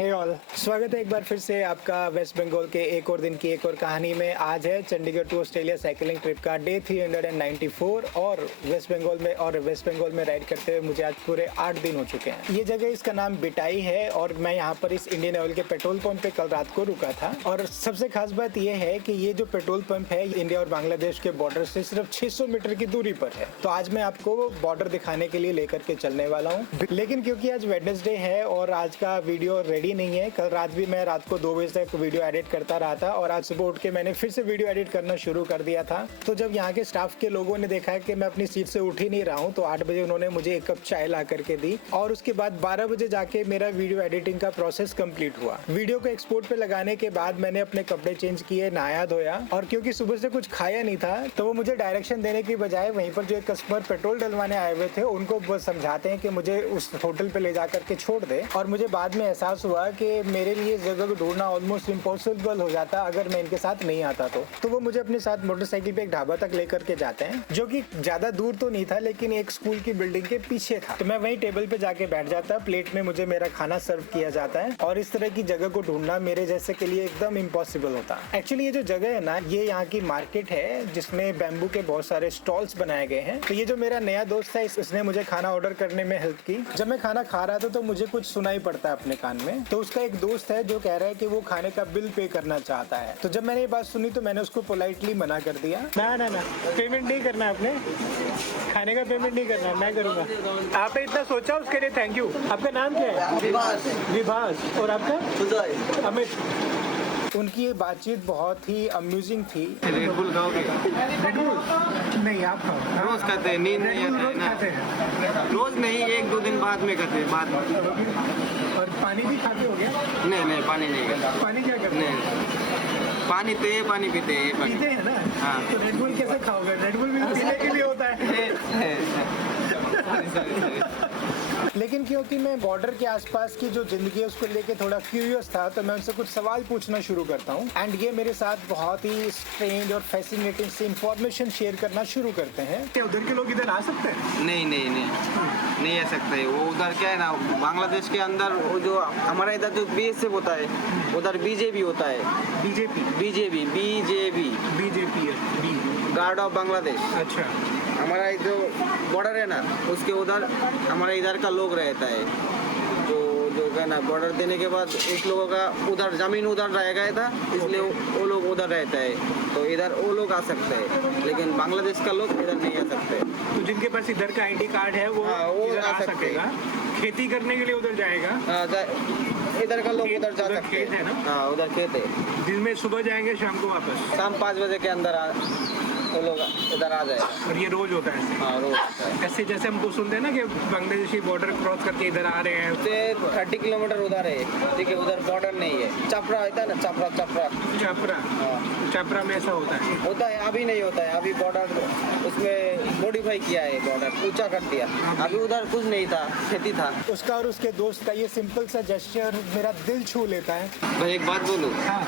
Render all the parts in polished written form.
हे all, स्वागत है एक बार फिर से आपका वेस्ट बंगाल के एक और दिन की एक और कहानी में। आज है Chandigarh to Australia cycling trip का डे 394 और वेस्ट बंगाल में राइड करते हुए मुझे आज पूरे 8 दिन हो चुके हैं। ये जगह, इसका नाम बिटाई है और मैं यहाँ पर इस इंडियन ऑयल के पेट्रोल पंप पे कल रात को रुका था। और सबसे खास बात यह है कि ये जो पेट्रोल पंप है इंडिया और बांग्लादेश के बॉर्डर से सिर्फ 600 मीटर की दूरी पर है। तो आज मैं आपको बॉर्डर दिखाने के लिए लेकर के चलने वाला हूँ, लेकिन क्योंकि आज वेडनेसडे है और आज का वीडियो रेडी नहीं है। कल रात भी मैं रात को 2 बजे तक वीडियो एडिट करता रहा था और आज सुबह उठ के मैंने फिर से वीडियो एडिट करना शुरू कर दिया था। तो जब यहाँ के स्टाफ के लोगों ने देखा कि मैं अपनी सीट से उठ ही नहीं रहा हूँ तो 8 बजे उन्होंने मुझे एक कप चाय ला करके दी और उसके बाद 12 बजे जाके मेरा वीडियो एडिटिंग का प्रोसेस कंप्लीट हुआ। वीडियो को एक्सपोर्ट पे लगाने के बाद मैंने अपने कपड़े चेंज किए, नहाया धोया और क्योंकि सुबह से कुछ खाया नहीं था तो वो मुझे डायरेक्शन देने की बजाय वहीं पर जो एक कस्टमर पेट्रोल डलवाने आए हुए थे उनको बस समझाते हैं कि मुझे उस होटल पे ले जाकर के छोड़ दे। और मुझे बाद में एहसास हुआ कि मेरे लिए जगह को ढूंढना ऑलमोस्ट इम्पॉसिबल हो जाता अगर मैं इनके साथ नहीं आता तो वो मुझे अपने साथ मोटरसाइकिल पे एक ढाबा तक लेकर के जाते हैं, जो कि ज्यादा दूर तो नहीं था लेकिन एक स्कूल की बिल्डिंग के पीछे था। तो मैं वहीं टेबल पे जाके बैठ जाता, प्लेट में मुझे मेरा खाना सर्व किया जाता है और इस तरह की जगह को ढूंढना मेरे जैसे के लिए एकदम इम्पॉसिबल होता। एक्चुअली ये जो जगह है ना, ये यहाँ की मार्केट है जिसमें बैम्बू के बहुत सारे स्टॉल्स बनाए गए हैं। तो ये जो मेरा नया दोस्त है इसने मुझे खाना ऑर्डर करने में हेल्प की। जब मैं खाना खा रहा था तो मुझे कुछ सुनाई पड़ता है अपने कान में। तो उसका एक दोस्त है जो कह रहा है कि वो खाने का बिल पे करना चाहता है। तो जब मैंने ये बात सुनी तो मैंने उसको पोलाइटली मना कर दिया। ना पेमेंट नहीं करना, आपने खाने का पेमेंट नहीं करना, मैं करूँगा। आपने इतना सोचा उसके लिए थैंक यू। आपका नाम क्या है? विभास। और आपका? अमित। उनकी ये बातचीत बहुत ही अम्यूजिंग थी। रेड बुल खाओगे? रेड बुल नहीं, आप खाओ। रोज खाते हैं, नींद नहीं आता है ना। रोज नहीं, 1-2 दिन बाद में खाते हैं, बाद में। और पानी भी खाते हो गया? नहीं पानी नहीं खाता। पानी क्या करते हैं? नहीं, पानी पीते हैं। पीते हैं ना? हाँ। तो रेड बुल कैसे खाओगे? रेड बुल भी पीने के लिए होता है। लेकिन क्योंकि मैं बॉर्डर के आसपास की जो जिंदगी है उसको लेके थोड़ा क्यूरियस था तो मैं उनसे कुछ सवाल पूछना शुरू करता हूँ एंड ये मेरे साथ बहुत ही स्ट्रेंज और फैसिनेटिंग सी इंफॉर्मेशन शेयर करना शुरू करते हैं। क्या उधर के लोग इधर आ सकते हैं? नहीं आ सकते। वो उधर क्या है ना, बांग्लादेश के अंदर वो जो हमारा इधर जो BSF होता है उधर BJP होता है। BJP guard of Bangladesh. अच्छा। हमारा जो बॉर्डर है ना उसके उधर हमारे इधर का लोग रहता है। जो क्या ना, बॉर्डर देने के बाद उस लोगों का उधर ज़मीन उधर रह गया था, इसलिए वो लोग उधर रहता है। तो इधर वो लोग आ सकते हैं लेकिन बांग्लादेश का लोग इधर नहीं आ सकते। तो जिनके पास इधर का ID कार्ड है वो इधर आ सकेगा, खेती करने के लिए उधर जाएगा। इधर का लोग उधर जा सकते खेत है ना? हाँ, उधर खेत है। दिन में सुबह जाएंगे, शाम को वापस? शाम 5 बजे के अंदर वो लोग इधर आ जाएगा। और ये रोज होता है? हाँ, रोज होता है। ऐसे जैसे हमको सुनते हैं ना कि बांग्लादेशी बॉर्डर क्रॉस करके इधर आ रहे हैं। उससे 30 किलोमीटर उधर है, ठीक है, उधर बॉर्डर नहीं है। चपरा होता है ना, चपरा। हाँ, चपरा में ऐसा होता है? अभी नहीं होता है। अभी बॉर्डर उसमें मॉडिफाई किया है, बॉर्डर ऊंचा कर दिया। अभी उधर कुछ नहीं था, खेती था। उसका और उसके दोस्त का ये सिंपल सा जेस्चर मेरा दिल छू लेता है। भाई एक बात बोलूँ? हाँ।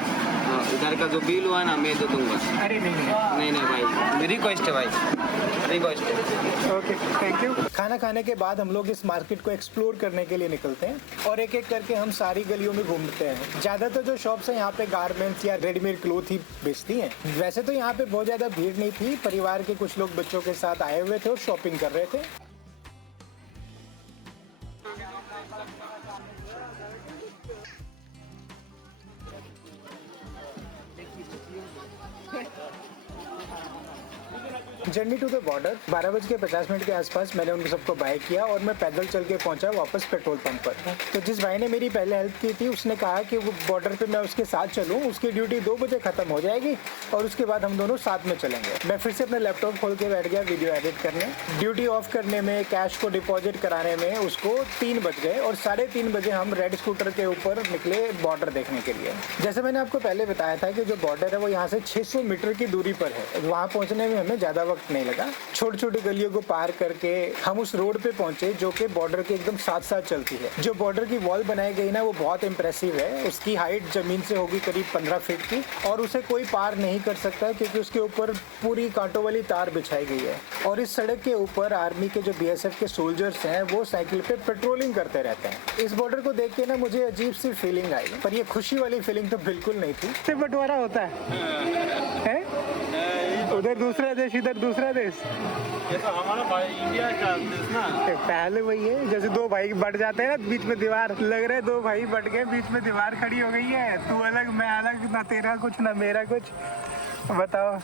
इधर का जो बिल हुआ ना मैं दे दूंगा। अरे नहीं भाई, रिक्वेस्ट है भाई, रिक्वेस्ट है। Okay, thank you. खाना खाने के बाद हम लोग इस मार्केट को एक्सप्लोर करने के लिए निकलते हैं और एक एक करके हम सारी गलियों में घूमते हैं। ज्यादातर जो शॉप्स हैं यहाँ पे गारमेंट्स या रेडीमेड क्लोथ ही बेचती हैं। वैसे तो यहाँ पे बहुत ज्यादा भीड़ नहीं थी, परिवार के कुछ लोग बच्चों के साथ आए हुए थे और शॉपिंग कर रहे थे। जर्नी टू द बॉर्डर 12:50 के आसपास मैंने उन सबको बाय किया और मैं पैदल चल के पहुंचा वापस पेट्रोल पंप पर। तो जिस भाई ने मेरी पहले हेल्प की थी उसने कहा कि वो बॉर्डर पे मैं उसके साथ चलूं, उसकी ड्यूटी 2 बजे खत्म हो जाएगी और उसके बाद हम दोनों साथ में चलेंगे। मैं फिर से अपने लैपटॉप खोल के बैठ गया वीडियो एडिट करने। ड्यूटी ऑफ करने में, कैश को डिपॉजिट कराने में उसको 3 बज गए और 3:30 बजे हम रेड स्कूटर के ऊपर निकले बॉर्डर देखने के लिए। जैसे मैंने आपको पहले बताया था कि जो बॉर्डर है वो यहाँ से 600 मीटर की दूरी पर है। वहाँ पहुँचने में हमें ज़्यादा वक्त नहीं लगा। छोटी छोटी गलियों को पार करके हम उस रोड पे पहुंचे जो कि बॉर्डर के एकदम साथ साथ चलती है। जो बॉर्डर की वॉल बनाई गई ना वो बहुत इंप्रेसिव है। उसकी हाइट जमीन से होगी करीब 15 फीट की और उसे कोई पार नहीं कर सकता क्योंकि उसके ऊपर पूरी कांटों वाली तार बिछाई गई है। और इस सड़क के ऊपर आर्मी के जो BSF के सोल्जर्स हैं वो साइकिल पे पेट्रोलिंग करते रहते हैं। इस बॉर्डर को देख के ना मुझे अजीब सी फीलिंग आई, पर ये खुशी वाली फीलिंग तो बिल्कुल नहीं थी। से बंटवारा होता है? उधर दूसरा देश इधर दूसरा देश। ये तो हमारा भाई इंडिया का देश ना। पहले वही है जैसे दो भाई बट जाते हैं ना बीच में दीवार लग रहा है, दो भाई बट गए बीच में दीवार खड़ी हो गई है। तू अलग मैं अलग, ना तेरा कुछ ना मेरा कुछ। बताओ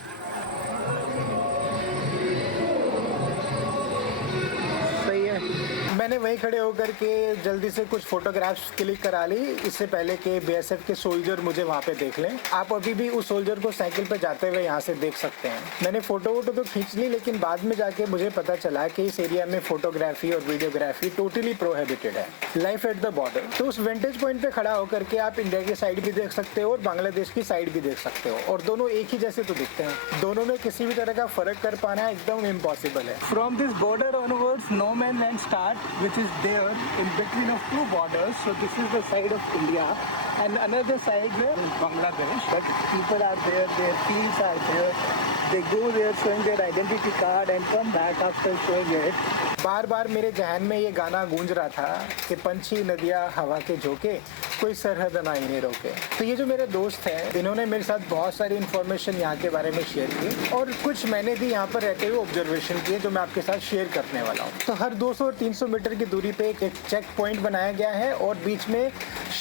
सही है। मैंने वहीं खड़े होकर के जल्दी से कुछ फोटोग्राफ्स क्लिक करा ली इससे पहले कि BSF के सोल्जर मुझे वहाँ पे देख लें। आप अभी भी उस सोल्जर को साइकिल पे जाते हुए यहाँ से देख सकते हैं। मैंने फोटो वोटो तो खींच ली लेकिन बाद में जाके मुझे पता चला कि इस एरिया में फोटोग्राफी और वीडियोग्राफी टोटली प्रोहिबिटेड है। Life at the border. तो उस विंटेज पॉइंट पे खड़ा होकर के आप इंडिया की साइड भी देख सकते हो और बांग्लादेश की साइड भी देख सकते हो और दोनों एक ही जैसे तो दिखते हैं। दोनों में किसी भी तरह का फर्क कर पाना एकदम इम्पॉसिबल है। From this border onwards no man land start which is there in between of two borders. So this is the side of India and another side is Bangladesh. But people are there, their fields are there. They go there showing their identity card and come back after showing it. बार बार मेरे जहन में ये गाना गूंज रहा था कि पंछी नदियाँ हवा के झोंके कोई सरहद ना इन्हें रोके। तो ये जो मेरे दोस्त हैं इन्होंने मेरे साथ बहुत सारी इन्फॉर्मेशन यहाँ के बारे में शेयर की और कुछ मैंने भी यहाँ पर रहते हुए ऑब्जर्वेशन किए जो मैं आपके साथ शेयर करने वाला हूँ। तो हर 200 और 300 मीटर की दूरी पे एक चेक पॉइंट बनाया गया है और बीच में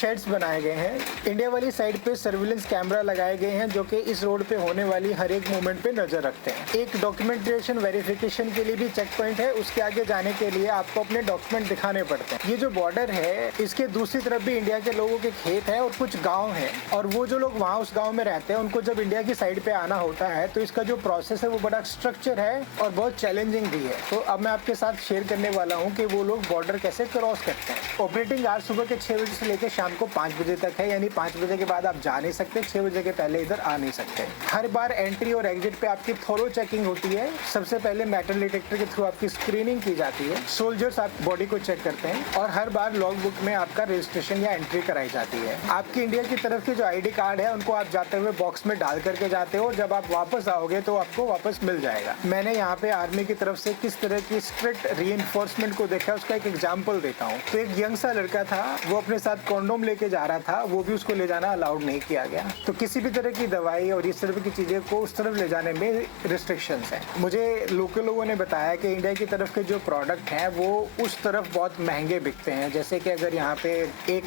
शेड्स बनाए गए हैं। इंडिया वाली साइड पे सर्विलेंस कैमरा लगाए गए हैं जो कि इस रोड पे होने वाली हर एक मूवमेंट पे नजर रखते हैं। एक डॉक्यूमेंटेशन वेरिफिकेशन के लिए भी चेक पॉइंट है। उसके आगे जाने के लिए आपको अपने डॉक्यूमेंट दिखाने पड़ते हैं। ये जो बॉर्डर है इसके दूसरी तरफ भी इंडिया के लोगों के खेत है और कुछ गांव है और वो जो लोग वहाँ उस गांव में रहते हैं उनको जब इंडिया की साइड पे आना होता है तो इसका जो प्रोसेस है वो बड़ा स्ट्रक्चर है और बहुत चैलेंजिंग भी है। तो अब मैं आपके साथ शेयर करने वाला हूँ कि वो लोग बॉर्डर कैसे क्रॉस करते हैं। ऑपरेटिंग आज सुबह के 6 बजे से लेकर शाम को 5 बजे तक है, यानी 5 बजे के बाद आप जा नहीं सकते, 6 बजे के पहले इधर आ नहीं सकते। हर बार एंट्री और एग्जिट पे आपकी थोरो चेकिंग होती है। सबसे पहले मेटल डिटेक्टर के थ्रू आपकी स्क्रीनिंग की जाती है। सोल्जर्स आप बॉडी को चेक करते हैं और हर बार लॉग बुक में आपका रजिस्ट्रेशन या एंट्री कराई जाती है। आपकी इंडिया की तरफ की जो ID कार्ड है उनको आप जाते हुए बॉक्स में डाल करके जाते हो। जब आप वापस आओगे तो आपको वापस मिल जाएगा। मैंने यहाँ पे आर्मी की तरफ से किस तरह की स्ट्रिक्ट रीइंफोर्समेंट को देखा उसका एक एग्जाम्पल देता हूँ। तो एक यंग सा लड़का था, वो अपने साथ कॉन्डोम लेके जा रहा था, वो भी उसको ले जाना अलाउड नहीं किया गया। तो किसी भी तरह की दवाई और इस तरह की चीजें को उस तरफ ले जाने में रिस्ट्रिक्शंस हैं। मुझे लोकल लोगों ने बताया कि इंडिया की तरफ के जो प्रोडक्ट हैं वो उस तरफ बहुत महंगे बिकते हैं। जैसे कि अगर यहाँ पे एक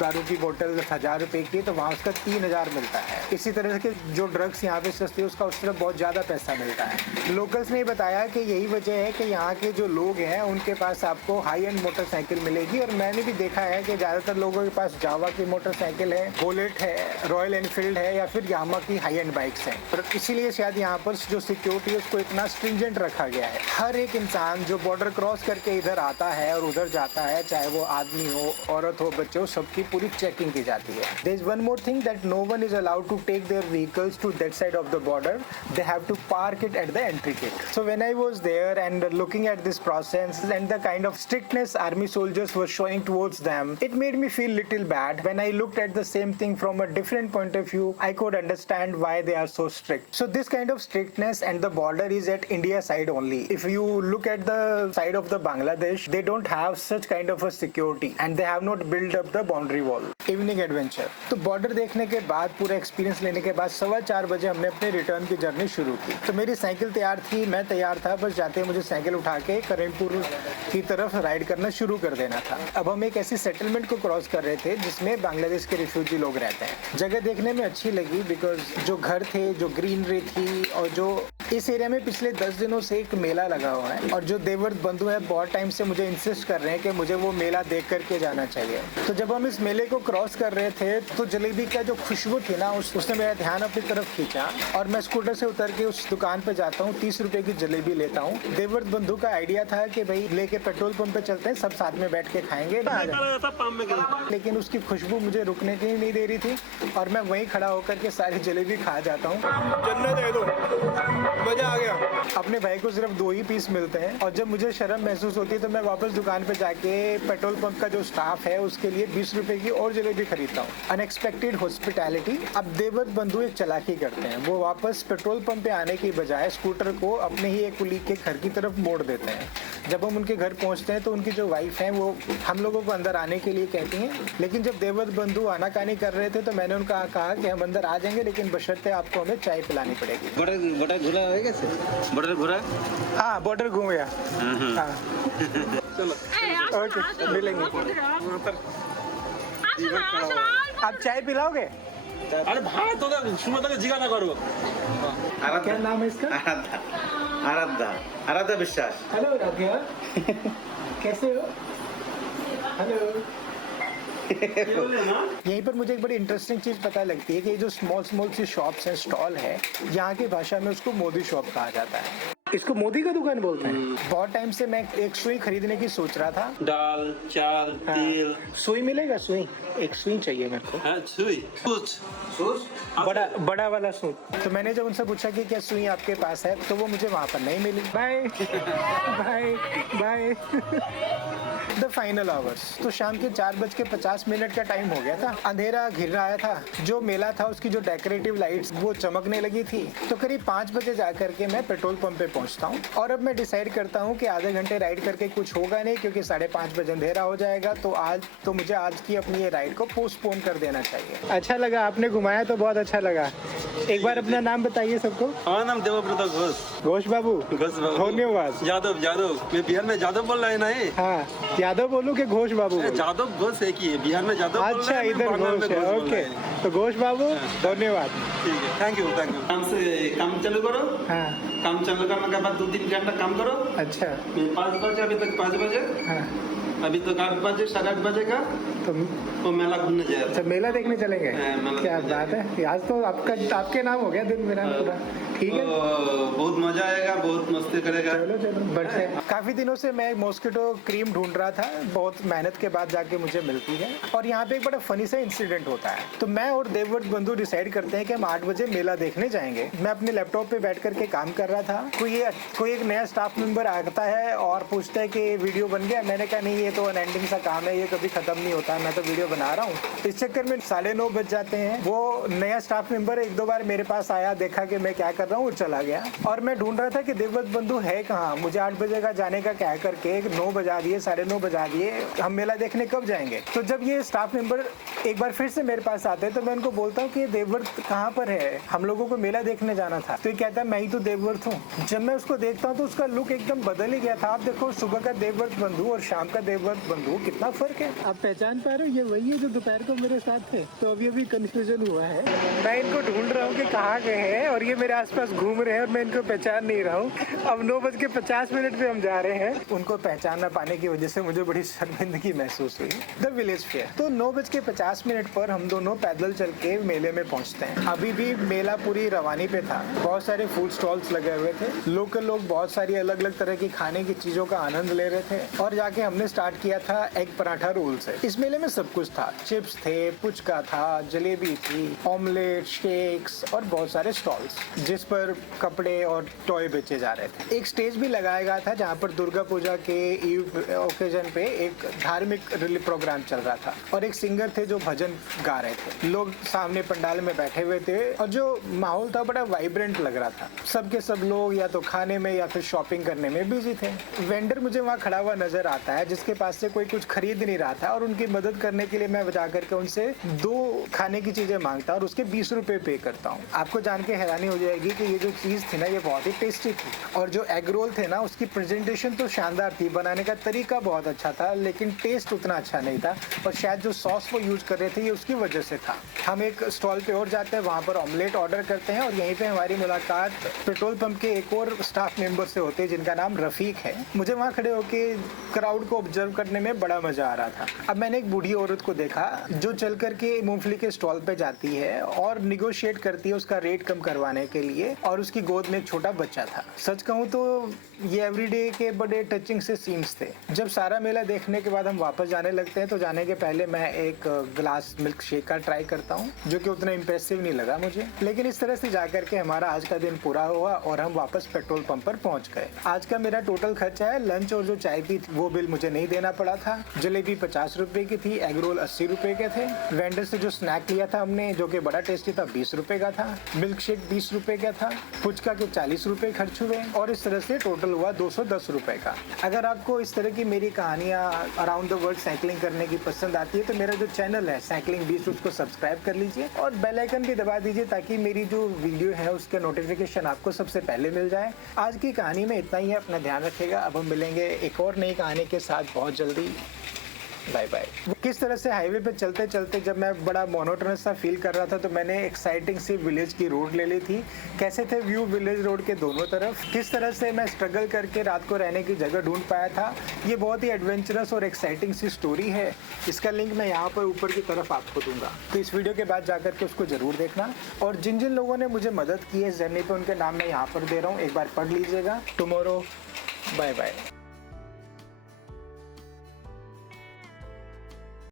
दारू की बोतल 1000 रुपए की तो वहाँ उसका 3000 मिलता है। इसी तरह के जो ड्रग्स यहाँ पे सस्ती है उसका उस तरफ बहुत ज़्यादा पैसा मिलता है। लोकल्स ने बताया कि यही वजह है कि यहाँ के जो लोग हैं उनके पास आपको हाई एंड मोटरसाइकिल मिलेगी और मैंने भी देखा है कि ज़्यादातर लोगों के पास जावा की मोटरसाइकिल है, बुलेट है, रॉयल एनफील्ड है या फिर यामा की हाई एंड बाइक्स हैं। पर इसीलिए शायद यहाँ पर जो सिक्योरिटी है उसको इतना स्ट्रिंजेंट रखा गया है। हर एक इंसान जो बॉर्डर क्रॉस करके इधर आता है और उधर जाता है, चाहे वो आदमी हो, औरत हो, बच्चे हो, सबकी पूरी चेकिंग की जाती है। There is one more thing that no one is allowed to take their vehicles to that side of the border. They have to park it at the entry gate. So when I was there and looking at this process and the kind of strictness army soldiers were showing towards them, it made me feel little bad. When I looked at the same thing from a different point of view, I could understand why they are so strict. So this kind of strictness and the border is at India side only. If you look at the side of the Bangladesh, they don't have such kind of a security and they have not built up the boundary wall. Evening adventure. तो border देखने के बाद, पूरा experience लेने के बाद 4:15 बजे हमने अपने रिटर्न की जर्नी शुरू की। तो मेरी साइकिल तैयार थी, मैं तैयार था, बस जाते ही मुझे साइकिल उठा के करीमपुर की तरफ राइड करना शुरू कर देना था। अब हम एक ऐसी सेटलमेंट को क्रॉस कर रहे थे जिसमें बांग्लादेश के रिफ्यूजी लोग रहते हैं। जगह देखने में अच्छी लगी बिकॉज जो घर थे, जो ग्रीनरी थी और जो इस एरिया में पिछले 10 दिनों से एक मेला लगा हुआ है और जो देवर बंधु है बहुत टाइम से मुझे इंसिस्ट कर रहे हैं कि मुझे वो मेला देख करके जाना चाहिए। तो जब हम इस मेले को क्रॉस कर रहे थे तो जलेबी का जो खुशबू थी ना उसने मेरा ध्यान अपनी तरफ खींचा और मैं स्कूटर से उतर के उस दुकान पे जाता हूँ, 30 रुपए की जलेबी लेता हूँ। देवव्रत बंधु का आइडिया था कि भाई लेके पेट्रोल पंप पे चलते हैं, सब साथ में बैठ के खाएंगे। लेकिन उसकी खुशबू मुझे रुकने की नहीं दे रही थी और मैं वहीं खड़ा होकर के सारी जलेबी खा जाता हूँ। जन्नत है तो मजा आ गया। अपने भाई को सिर्फ 2 ही पीस मिलते हैं और जब मुझे शर्म महसूस होती है तो मैं वापस दुकान पे जाके पेट्रोल पंप का जो स्टाफ है उसके लिए 20 रुपए की और जलेबी खरीदता हूँ। Unexpected hospitality. अब देवव्रत बंधु एक चालाकी करते हैं, वो वापस पेट्रोल पंप पे आने की बजाय स्कूटर को अपने ही एक कुलीग के घर की तरफ मोड़ देते हैं। जब हम उनके घर पहुंचते हैं तो उनकी जो वाइफ है वो हम लोगों को अंदर आने के लिए कहती हैं, लेकिन जब देवव्रत बंधु आनाकानी कर रहे थे तो मैंने उनका कहा कि हम अंदर आ जाएंगे लेकिन बशर्ते आपको हमें चाय पिलानी पड़ेगी। बॉर्डर घुरा है कैसे? बॉर्डर घुरा? हाँ बॉर्डर घूम गया। हाँ चलो ओके मिलेंगे। आप चाय पिलाओगे? अरे भाई तो सुमता जिगा ना करो। क्या नाम है इसका? आराध्या विश्वास। हेलो राधिया कैसे हो? हेलो। यहीं पर मुझे एक बड़ी इंटरेस्टिंग चीज पता लगती है कि ये जो स्मॉल सी शॉप्स हैं, स्टॉल है, यहाँ की भाषा में उसको मोदी शॉप कहा जाता है। इसको मोदी का दुकान बोलते हैं। बहुत टाइम से मैं एक सुई खरीदने की सोच रहा था। दाल, चाल, तेल। सुई मिलेगा? सुई, एक सुई चाहिए मेरे को। हाँ, सुई। सूच? बड़ा वाला सुई। तो मैंने जब उनसे पूछा कि क्या सुई आपके पास है तो वो मुझे वहाँ पर नहीं मिली। Bye bye bye. The final hours. तो शाम के 4:50 का टाइम हो गया था। अंधेरा घिर रहा था। जो मेला था उसकी जो डेकोरेटिव लाइट्स वो चमकने लगी थी। तो करीब 5 बजे जाकर के मैं पेट्रोल पंप पे पहुंचता हूँ और अब मैं डिसाइड करता हूँ कि आधे घंटे राइड करके कुछ होगा नहीं क्योंकि 5:30 बजे अंधेरा हो जाएगा। तो मुझे आज की अपनी ये राइड को पोस्टपोन कर देना चाहिए। अच्छा लगा, आपने घुमाया तो बहुत अच्छा लगा। एक बार अपना नाम बताइए सबको। हमारा नाम देवव्रत घोष। घोष बाबू। धन्यवाद। यादव मैं बिहार में यादव बोल रहे हैं नहीं? हाँ यादव बोलूं कि घोष बाबू? यादव घोष एक ही है, बिहार में यादव। अच्छा इधर घोष है। ओके तो घोष बाबू धन्यवाद। ठीक है, थैंक यू। काम से काम चालू करो। हाँ काम चालू करने के बाद 2-3 घंटा काम करो। अच्छा 5 बजे, अभी तक 5 बजे, हाँ अभी तक 8 बजे, 8:30 बजे का तो मेला घूमने जाएगा। अच्छा मेला देखने चलेंगे? हाँ, मेला क्या देखने बात है, आज तो आपके नाम हो गया दिन मेरा पूरा। ठीक है बहुत मजा आएगा, बहुत मस्ती करेगा। चलो बढ़िया। काफी दिनों से मैं मॉस्किटो क्रीम ढूंढ रहा था, बहुत मेहनत के बाद जाके मुझे मिलती है। और यहाँ पे एक बड़ा फनी सा इंसिडेंट होता है। तो मैं और देवव्रत बंधु डिसाइड करते हैं कि हम 8 बजे मेला देखने जाएंगे। मैं अपने लैपटॉप पे बैठ करके काम कर रहा था। कोई एक नया स्टाफ मेंबर आता है और पूछता है कि वीडियो बन गया। मैंने कहा नहीं, ये तो अनएंडिंग सा काम है, ये कभी खत्म नहीं होता, मैं तो वीडियो बना रहा हूँ। इस चक्कर में 9:30 बज जाते हैं। वो नया स्टाफ मेंबर 1-2 बार मेरे पास आया, देखा कि मैं क्या कर रहा हूँ और चला गया। और मैं ढूंढ रहा था कि देवव्रत बंधु है कहाँ। मुझे 8 बजे का जाने का कह करके 9 बजा दिए, 9:30 बजा दिए। हम मेला देखने कब जाएंगे? तो जब ये स्टाफ मेंबर एक बार फिर से मेरे पास आते हैं तो मैं उनको बोलता हूँ कि देवव्रत कहाँ पर है, हम लोगों को मेला देखने जाना था। तो ये कहता है मैं ही तो देवव्रत हूँ। जब मैं उसको देखता हूँ तो उसका लुक एकदम बदल ही गया था। आप देखो, सुबह का देवव्रत बंधु और शाम का देवव्रत बंधु, कितना फर्क है। आप पहचान पा रहे हो, ये वही है जो दोपहर को मेरे साथ थे। तो अभी कंफ्यूजन हुआ है। मैं इनको ढूंढ रहा हूँ कि कहाँ गए हैं और ये मेरे आसपास घूम रहे हैं और मैं इनको पहचान नहीं रहा हूँ। अब 9:50 पे हम जा रहे हैं। उनको पहचान न पाने की वजह से मुझे बड़ी शर्मिंदगी महसूस हुई। The village fair. तो 9:50 पर हम दोनों पैदल चल के मेले में पहुंचते हैं। अभी भी मेला पूरी रवानी पे था। बहुत सारे फूड स्टॉल्स लगे हुए थे। लोकल लोग बहुत सारी अलग अलग तरह की खाने की चीजों का आनंद ले रहे थे। और जाके हमने स्टार्ट किया था एग पराठा रोल से। इस मेले में सब कुछ था, चिप्स थे, पुचका था, जलेबी थी, ऑमलेट, शेक्स और बहुत सारे स्टॉल्स जिस पर कपड़े और टॉय बेचे जा रहे थे। एक स्टेज भी लगाया गया था जहाँ पर दुर्गा पूजा के ओकेजन पे एक धार्मिक प्रोग्राम चल रहा था और एक सिंगर थे जो भजन गा रहे थे। लोग सामने पंडाल में बैठे हुए थे और जो माहौल था बड़ा वाइब्रेंट लग रहा था। सबके सब लोग या तो खाने में या फिर शॉपिंग करने में बिजी थे। वेंडर मुझे वहाँ खड़ा हुआ नजर आता है जिसके जिनके पास से कोई कुछ खरीद नहीं रहा था, और उनकी मदद करने के लिए मैं जा करके उनसे 2 खाने की चीजें मांगता और उसके 20 रुपए पे करता हूँ। आपको जान के हैरानी हो जाएगी कि ये जो चीज थी ना, ये बहुत ही टेस्टी थी, और जो एग रोल थे ना, उसकी प्रेजेंटेशन तो शानदार थी, बनाने का तरीका बहुत अच्छा था, लेकिन टेस्ट उतना अच्छा नहीं था, और शायद जो सॉस वो यूज कर रहे थे ये उसकी वजह से था। हम एक स्टॉल पे और जाते हैं, वहाँ पर ऑमलेट ऑर्डर करते हैं, और यहीं पे हमारी मुलाकात पेट्रोल पंप के एक और स्टाफ मेंबर से होती है जिनका नाम रफीक है। मुझे वहाँ खड़े होके क्राउड को ऑब्जर्व करने में बड़ा मजा आ रहा था। अब मैंने एक बूढ़ी औरत को देखा जो चल करके मूंगफली के स्टॉल पे जाती है और निगोशिएट करती है उसका रेट कम करवाने के लिए, और उसकी गोद में एक छोटा बच्चा था। सच कहूँ तो ये एवरीडे के बड़े टचिंग से सीन्स थे। जब सारा मेला देखने के बाद हम वापस जाने लगते हैं तो जाने के पहले मैं एक ग्लास मिल्क शेक का ट्राई करता हूँ, जो कि उतना इम्प्रेसिव नहीं लगा मुझे। लेकिन इस तरह से जाकर के हमारा आज का दिन पूरा हुआ और हम वापस पेट्रोल पंप पर पहुंच गए। आज का मेरा टोटल खर्चा है, लंच और जो चाय पी वो बिल मुझे नहीं देना पड़ा था। जलेबी 50 रुपए की थी, एग रोल 80 रुपए के थे, वेंडर से जो स्नैक लिया था हमने जो कि बड़ा टेस्टी था 20 रुपए का था, मिल्क शेक 20 रुपए का था, फुचका के 40 रुपए खर्च हुए, और इस तरह से टोटल हुआ 210 रुपए का। अगर आपको इस तरह की मेरी कहानियां अराउंड द वर्ल्ड साइकिलिंग करने की पसंद आती है तो मेरा जो चैनल है साइकिलिंग बीस्ट उसको सब्सक्राइब कर लीजिए और बेल आइकन भी दबा दीजिए ताकि मेरी जो वीडियो है उसका नोटिफिकेशन आपको सबसे पहले मिल जाए। आज की कहानी में इतना ही है, अपना ध्यान रखिएगा। अब हम मिलेंगे एक और नई कहानी के साथ बहुत जल्दी। Bye bye. किस तरह से हाईवे पे चलते चलते जब मैं बड़ा मोनोटोनस सा फील कर रहा था तो मैंने एक्साइटिंग सी विलेज की रोड ले ली थी। कैसे थे व्यू विलेज रोड के दोनों तरफ, किस तरह से मैं स्ट्रगल करके रात को रहने की जगह ढूंढ पाया था, ये बहुत ही एडवेंचरस और एक्साइटिंग सी स्टोरी है। इसका लिंक मैं यहाँ पर ऊपर की तरफ आपको दूंगा, तो इस वीडियो के बाद जाकर के उसको जरूर देखना। और जिन जिन लोगों ने मुझे मदद की है इस जर्नी पे उनके नाम मैं यहाँ पर दे रहा हूँ, एक बार पढ़ लीजिएगा। टुमारो। Bye bye.